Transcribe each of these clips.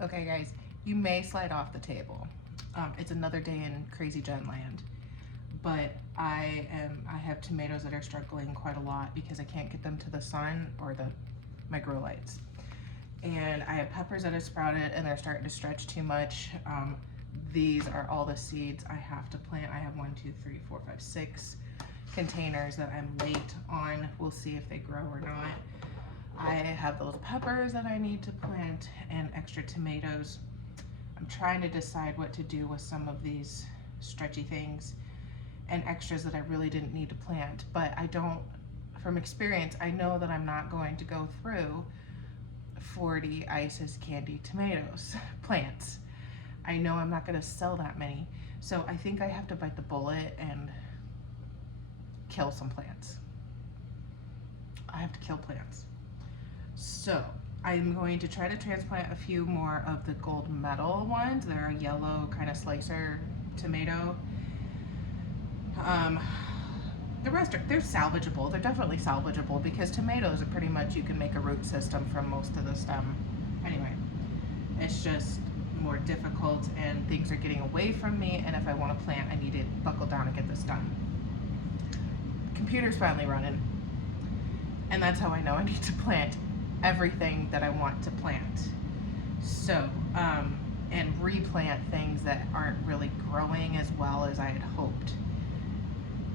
Okay guys, you may slide off the table. It's another day in Crazy Gen Land, but I have tomatoes that are struggling quite a lot because I can't get them to the sun or my grow lights. And I have peppers that have sprouted and they're starting to stretch too much. These are all the seeds I have to plant. I have 1, 2, 3, 4, 5, 6 containers that I'm late on. We'll see if they grow or not. I have those peppers that I need to plant and extra tomatoes. I'm trying to decide what to do with some of these stretchy things and extras that I really didn't need to plant, but from experience, I know that I'm not going to go through 40 Isis candy tomatoes plants. I know I'm not going to sell that many, so I think I have to bite the bullet and kill some plants. I have to kill plants. So I'm going to try to transplant a few more of the gold medal ones. They're a yellow kind of slicer tomato. The rest they're salvageable. They're definitely salvageable because tomatoes are pretty much, you can make a root system from most of the stem. Anyway, it's just more difficult and things are getting away from me, and if I want to plant, I need to buckle down and get this done. Computer's finally running, and that's how I know I need to plant everything that I want to plant. So, and replant things that aren't really growing as well as I had hoped.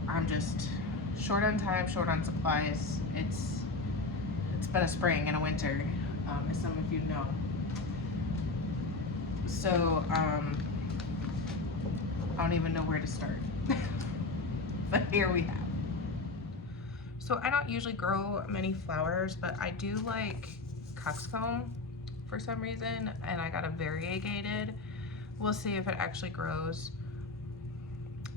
I'm just short on time, short on supplies. It's been a spring and a winter, as some of you know. So, I don't even know where to start. But here we have. So I don't usually grow many flowers, but I do like coxcomb for some reason, and I got a variegated. We'll see if it actually grows.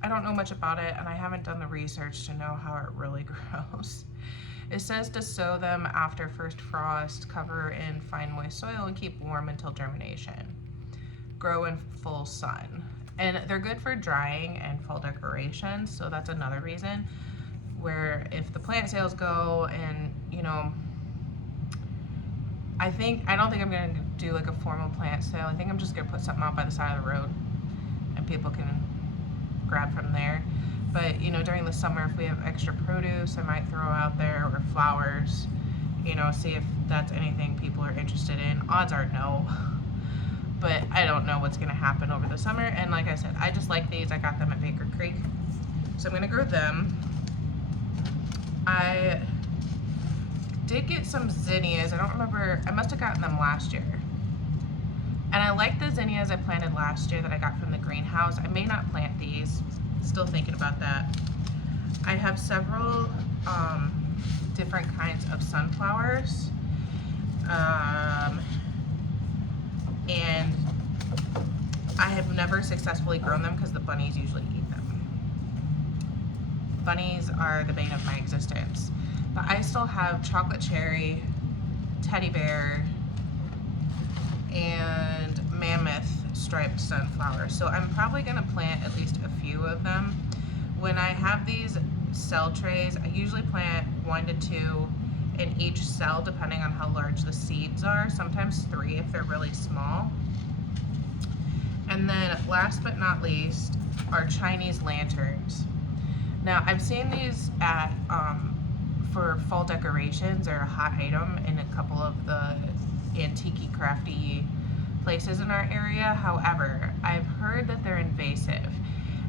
I don't know much about it, and I haven't done the research to know how it really grows. It says to sow them after first frost, cover in fine moist soil, and keep warm until germination. Grow in full sun. And they're good for drying and fall decorations, so that's another reason. Where if the plant sales go and, you know, I don't think I'm gonna do like a formal plant sale. I think I'm just gonna put something out by the side of the road and people can grab from there. But, you know, during the summer, if we have extra produce, I might throw out there, or flowers, you know, see if that's anything people are interested in. Odds are no, but I don't know what's gonna happen over the summer. And like I said, I just like these. I got them at Baker Creek, so I'm gonna grow them. I did get some zinnias. I don't remember, I must have gotten them last year. And I like the zinnias I planted last year that I got from the greenhouse. I may not plant these, still thinking about that. I have several different kinds of sunflowers. And I have never successfully grown them because the bunnies usually eat them. Bunnies are the bane of my existence. But I still have chocolate cherry, teddy bear, and mammoth striped sunflowers. So I'm probably gonna plant at least a few of them. When I have these cell trays, I usually plant 1 to 2 in each cell depending on how large the seeds are. Sometimes 3 if they're really small. And then last but not least are Chinese lanterns. Now I've seen these at for fall decorations. They're a hot item in a couple of the antique-y, crafty places in our area. However, I've heard that they're invasive,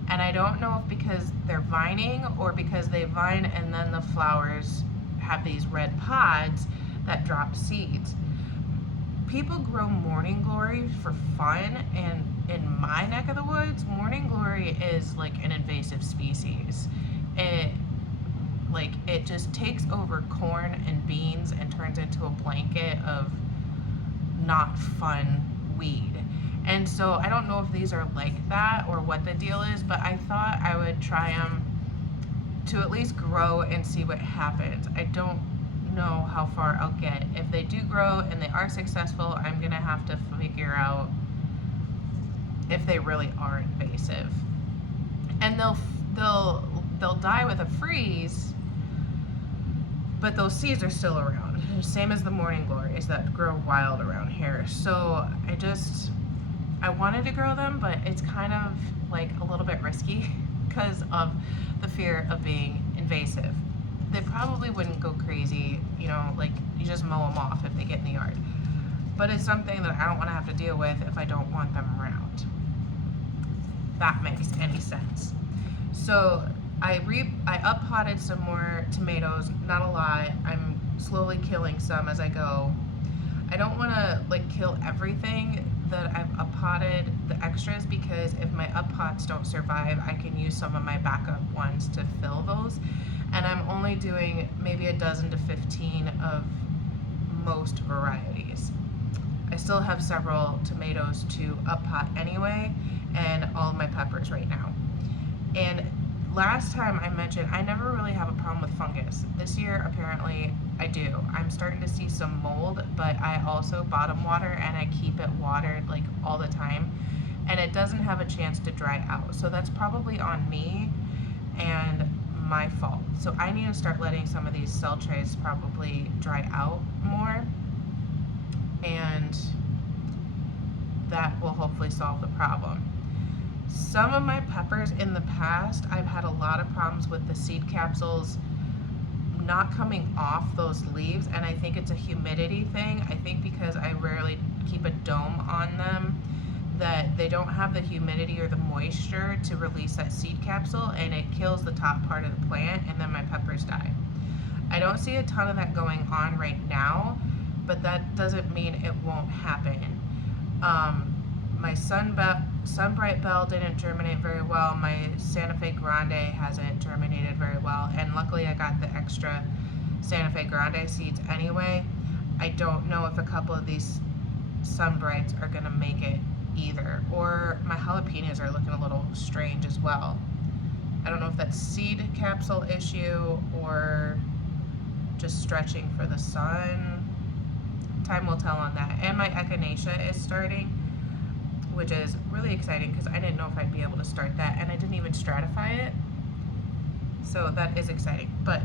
and I don't know if because they're vining or because they vine and then the flowers have these red pods that drop seeds. People grow morning glory for fun, and in my neck of the woods, morning glory is like an invasive species. It just takes over corn and beans and turns into a blanket of not fun weed. And so I don't know if these are like that or what the deal is, but I thought I would try them to at least grow and see what happens. I don't know how far I'll get. If they do grow and they are successful, I'm gonna have to figure out if they really are invasive. And they'll die with a freeze, but those seeds are still around. same as the morning glories that grow wild around here. So I wanted to grow them, but it's kind of like a little bit risky because of the fear of being invasive. They probably wouldn't go crazy, you know, like you just mow them off if they get in the yard. But it's something that I don't want to have to deal with if I don't want them around. That makes any sense. So I up-potted some more tomatoes, not a lot. I'm slowly killing some as I go. I don't want to like kill everything that I've up-potted, the extras, because if my up-pots don't survive, I can use some of my backup ones to fill those. And I'm only doing maybe a dozen to 15 of most varieties. I still have several tomatoes to up-pot anyway, and all of my peppers right now. And last time I mentioned I never really have a problem with fungus. This year apparently I do. I'm starting to see some mold, but I also bottom water and I keep it watered like all the time, and it doesn't have a chance to dry out. So that's probably on me and my fault. So I need to start letting some of these cell trays probably dry out more, and that will hopefully solve the problem. Some of my peppers in the past, I've had a lot of problems with the seed capsules not coming off those leaves, and I think it's a humidity thing. I think because I rarely keep a dome on them, that they don't have the humidity or the moisture to release that seed capsule, and it kills the top part of the plant, and then my peppers die. I don't see a ton of that going on right now, but that doesn't mean it won't happen. My Sunbright Bell didn't germinate very well. My Santa Fe Grande hasn't germinated very well, and luckily I got the extra Santa Fe Grande seeds anyway. I don't know if a couple of these Sunbrights are gonna make it either, or my jalapenos are looking a little strange as well. I don't know if that's seed capsule issue or just stretching for the sun. Time will tell on that. And my echinacea is starting, which is really exciting because I didn't know if I'd be able to start that, and I didn't even stratify it. So that is exciting. But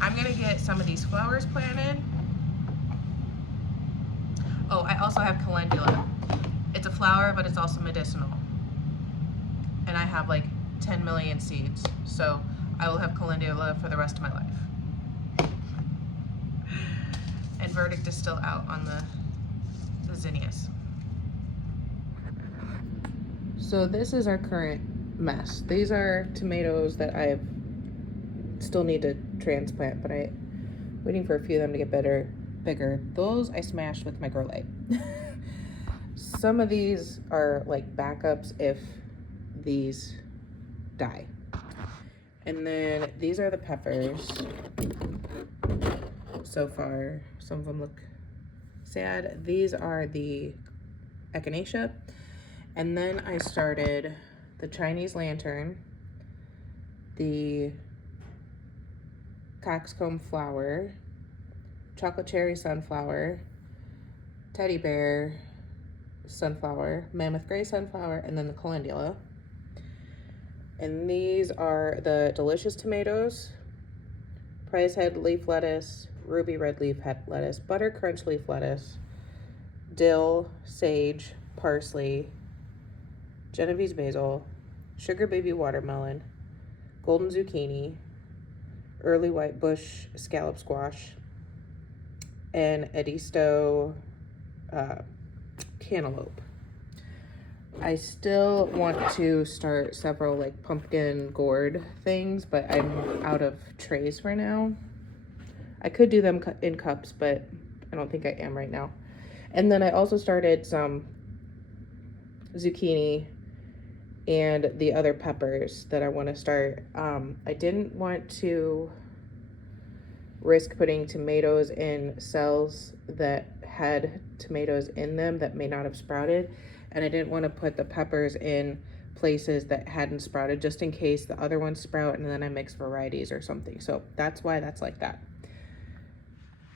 I'm gonna get some of these flowers planted. Oh, I also have calendula. It's a flower, but it's also medicinal. And I have like 10 million seeds. So I will have calendula for the rest of my life. And verdict is still out on the zinnias. So this is our current mess. These are tomatoes that I still need to transplant, but I'm waiting for a few of them to get bigger. Those I smashed with my grow light. Some of these are like backups if these die. And then these are the peppers. So far, some of them look sad. These are the echinacea. And then I started the Chinese lantern, the coxcomb flower, chocolate cherry sunflower, teddy bear sunflower, mammoth gray sunflower, and then the calendula. And these are the delicious tomatoes, prize head leaf lettuce, ruby red leaf head lettuce, butter crunch leaf lettuce, dill, sage, parsley, Genovese basil, sugar baby watermelon, golden zucchini, early white bush scallop squash, and Edisto cantaloupe. I still want to start several like pumpkin gourd things, but I'm out of trays for now. I could do them in cups, but I don't think I am right now. And then I also started some zucchini and the other peppers that I want to start. I didn't want to risk putting tomatoes in cells that had tomatoes in them that may not have sprouted, and I didn't want to put the peppers in places that hadn't sprouted just in case the other ones sprout and then I mix varieties or something. So that's why that's like that.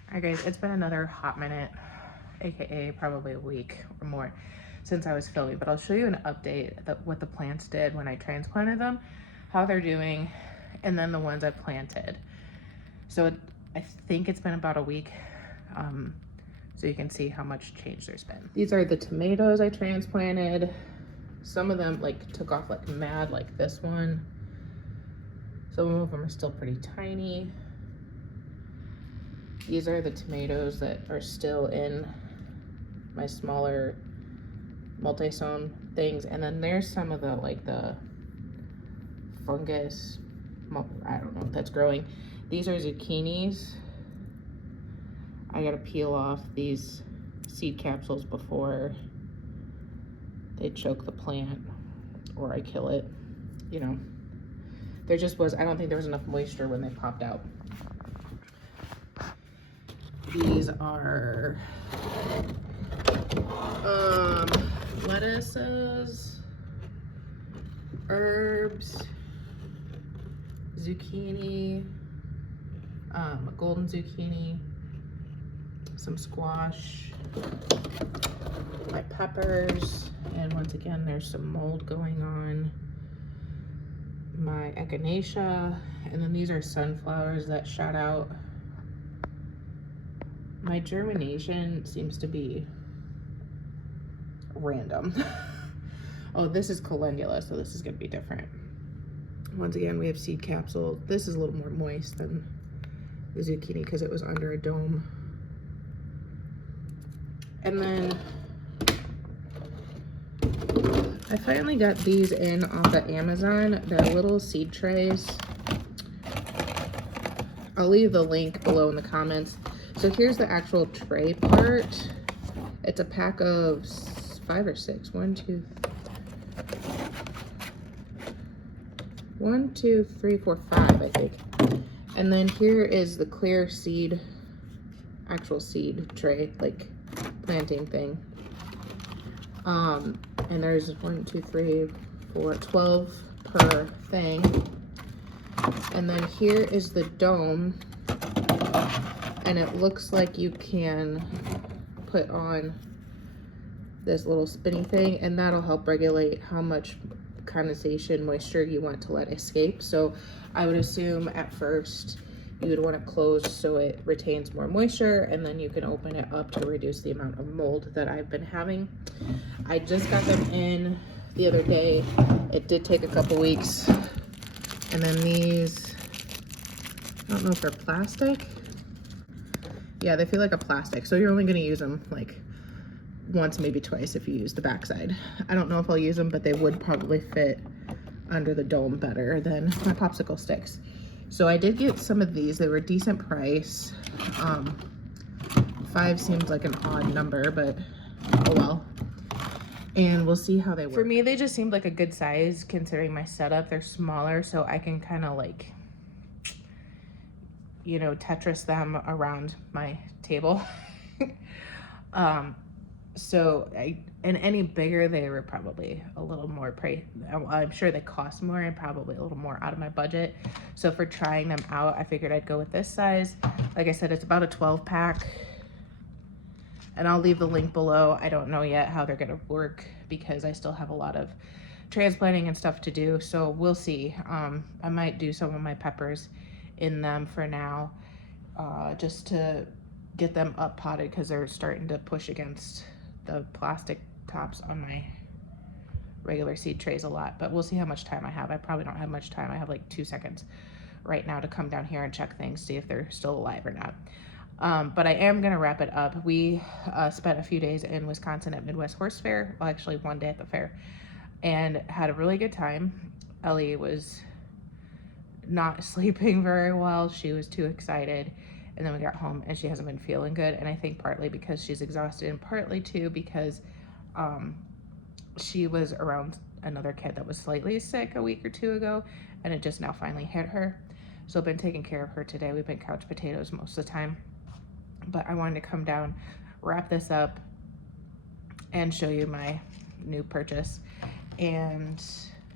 All right guys, it's been another hot minute, aka probably a week or more since I was filming, but I'll show you an update that what the plants did when I transplanted them, how they're doing, and then the ones I planted. So I think it's been about a week so you can see how much change there's been. These are the tomatoes I transplanted. Some of them like took off like mad, like this one. Some of them are still pretty tiny. These are the tomatoes that are still in my smaller multi-sown things. And then there's some of the like the fungus, I don't know if that's growing. These are zucchinis. I gotta peel off these seed capsules before they choke the plant or I kill it. You know, there just was, I don't think there was enough moisture when they popped out. These are lettuces, herbs, zucchini, golden zucchini, some squash, my peppers, and once again there's some mold going on, my echinacea, and then these are sunflowers that shot out. My germination seems to be random. Oh, this is calendula, so this is gonna be different. Once again, we have seed capsule. This is a little more moist than the zucchini because it was under a dome. And then I finally got these in off of Amazon. They're little seed trays. I'll leave the link below in the comments. So here's the actual tray part. It's a pack of 5 or 6. 1, 2, 3, 4, 5, I think. And then here is the clear seed, actual seed tray, like planting thing. And there's 1, 2, 3, 4, 12 per thing. And then here is the dome. And it looks like you can put on this little spinny thing, and that'll help regulate how much condensation moisture you want to let escape. So I would assume at first you would want it closed so it retains more moisture, and then you can open it up to reduce the amount of mold that I've been having. I just got them in the other day. It did take a couple weeks. And then these, I don't know if they're plastic. Yeah, they feel like a plastic, so you're only gonna use them like once, maybe twice if you use the backside. I don't know if I'll use them, but they would probably fit under the dome better than my popsicle sticks. So I did get some of these. They were a decent price. 5 seems like an odd number, but oh well. And we'll see how they work. For me, they just seemed like a good size considering my setup. They're smaller, so I can kind of like, you know, Tetris them around my table. And any bigger, they were probably a little more I'm sure they cost more and probably a little more out of my budget. So for trying them out, I figured I'd go with this size. Like I said, it's about a 12 pack. And I'll leave the link below. I don't know yet how they're gonna work because I still have a lot of transplanting and stuff to do. So we'll see. I might do some of my peppers in them for now, just to get them up potted because they're starting to push against the plastic tops on my regular seed trays a lot. But we'll see how much time I have. I probably don't have much time. I have like 2 seconds right now to come down here and check things, see if they're still alive or not. But I am gonna wrap it up. We spent a few days in Wisconsin at Midwest Horse Fair, well, actually 1 day at the fair, and had a really good time. Ellie was not sleeping very well. She was too excited. And then we got home and she hasn't been feeling good. And I think partly because she's exhausted and partly too because she was around another kid that was slightly sick a week or 2 ago, and it just now finally hit her. So I've been taking care of her today. We've been couch potatoes most of the time. But I wanted to come down, wrap this up, and show you my new purchase. And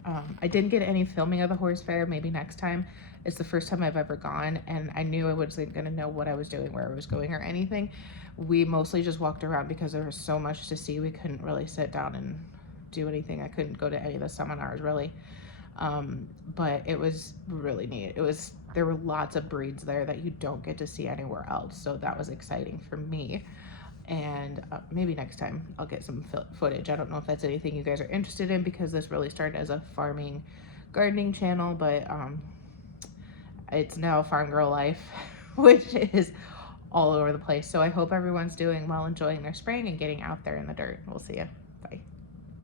I didn't get any filming of the horse fair. Maybe next time. It's the first time I've ever gone, and I knew I wasn't gonna know what I was doing, where I was going, or anything. We mostly just walked around because there was so much to see. We couldn't really sit down and do anything. I couldn't go to any of the seminars really. But it was really neat. It was there were lots of breeds there that you don't get to see anywhere else. So that was exciting for me. And maybe next time I'll get some footage. I don't know if that's anything you guys are interested in, because this really started as a farming gardening channel, but it's now Farm Girl Life, which is all over the place. So I hope everyone's doing well, enjoying their spring and getting out there in the dirt. We'll see you. Bye.